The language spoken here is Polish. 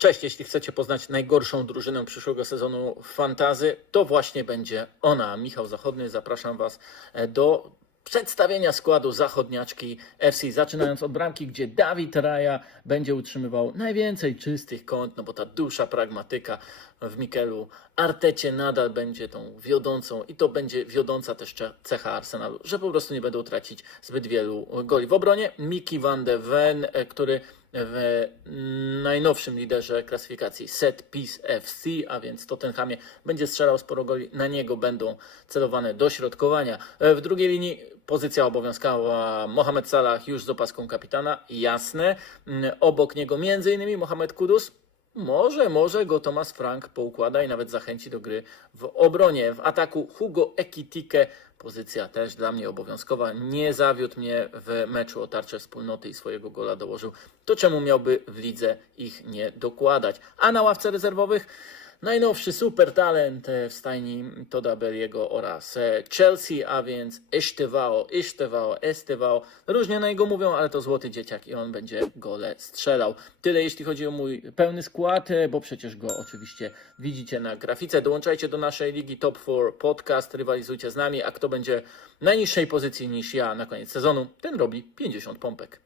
Cześć, jeśli chcecie poznać najgorszą drużynę przyszłego sezonu fantazy, to właśnie będzie ona. Michał Zachodny, zapraszam Was e, do przedstawienia składu zachodniaczki FC, zaczynając od bramki, gdzie Dawid Raja będzie utrzymywał najwięcej czystych kąt, no bo ta dusza pragmatyka w Mikelu Artecie nadal będzie tą wiodącą i to będzie wiodąca też cecha Arsenalu, że po prostu nie będą tracić zbyt wielu goli. W obronie Miki van de Ven, e, który w najnowszym liderze klasyfikacji Set Piece FC, a więc Tottenhamie będzie strzelał sporo goli, na niego będą celowane dośrodkowania. E, W drugiej linii pozycja obowiązkowa Mohamed Salah już z opaską kapitana, jasne. Mm, Obok niego m.in. Mohamed Kudus, może, może go Thomas Frank poukłada i nawet zachęci do gry w obronie. W ataku Hugo Ekitike, pozycja też dla mnie obowiązkowa. Nie zawiódł mnie w meczu o tarczę wspólnoty i swojego gola dołożył. To czemu miałby w lidze ich nie dokładać? A na ławce rezerwowych najnowszy super talent e, w stajni Toda Belliego oraz e, Chelsea, a więc Estevao, Estevao, Estevao. Różnie na niego mówią, ale to złoty dzieciak i on będzie gole strzelał. Tyle jeśli chodzi o mój pełny skład, e, bo przecież go oczywiście widzicie na grafice. Dołączajcie do naszej ligi Top 4 Podcast, rywalizujcie z nami, a kto będzie na niższej pozycji niż ja na koniec sezonu, ten robi 50 pompek.